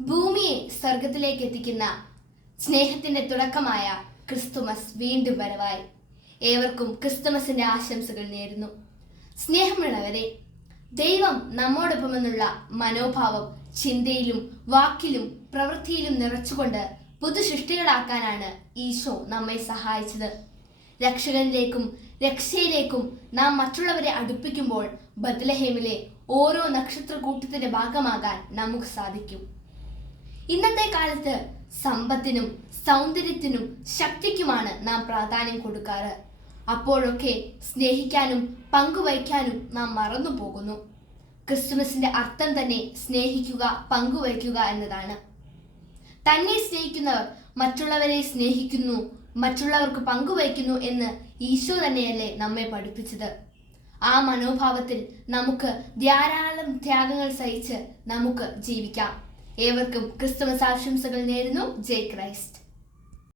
ഭൂമിയെ സ്വർഗത്തിലേക്ക് എത്തിക്കുന്ന സ്നേഹത്തിന്റെ തുടക്കമായ ക്രിസ്തുമസ് വീണ്ടും വരവായി. ഏവർക്കും ക്രിസ്തുമസിന്റെ ആശംസകൾ നേരുന്നു. സ്നേഹമുള്ളവരെ, ദൈവം നമ്മോടൊപ്പമെന്നുള്ള മനോഭാവം ചിന്തയിലും വാക്കിലും പ്രവൃത്തിയിലും നിറച്ചുകൊണ്ട് പുതുസൃഷ്ടികളാക്കാനാണ് ഈശോ നമ്മെ സഹായിച്ചത്. രക്ഷകനിലേക്കും രക്ഷയിലേക്കും നാം മറ്റുള്ളവരെ അടുപ്പിക്കുമ്പോൾ ബത്ലഹേമിലെ ഓരോ നക്ഷത്രക്കൂട്ടത്തിന്റെ ഭാഗമാകാൻ നമുക്ക് സാധിക്കും. ഇന്നത്തെ കാലത്ത് സമ്പത്തിനും സൗന്ദര്യത്തിനും ശക്തിക്കുമാണ് നാം പ്രാധാന്യം കൊടുക്കാറ്. അപ്പോഴൊക്കെ സ്നേഹിക്കാനും പങ്കുവയ്ക്കാനും നാം മറന്നു പോകുന്നു. ക്രിസ്തുമസിന്റെ അർത്ഥം തന്നെ സ്നേഹിക്കുക, പങ്കുവയ്ക്കുക എന്നതാണ്. തന്നെ സ്നേഹിക്കുന്നവർ മറ്റുള്ളവരെ സ്നേഹിക്കുന്നു, മറ്റുള്ളവർക്ക് പങ്കുവയ്ക്കുന്നു എന്ന് ഈശോ തന്നെയല്ലേ നമ്മെ പഠിപ്പിച്ചത്. ആ മനോഭാവത്തിൽ നമുക്ക് ധാരാളം ത്യാഗങ്ങൾ സഹിച്ച് നമുക്ക് ജീവിക്കാം. ഏവർക്കും ക്രിസ്തുമസ് ആശംസകൾ നേരുന്നു. ജയ് ക്രൈസ്റ്റ്.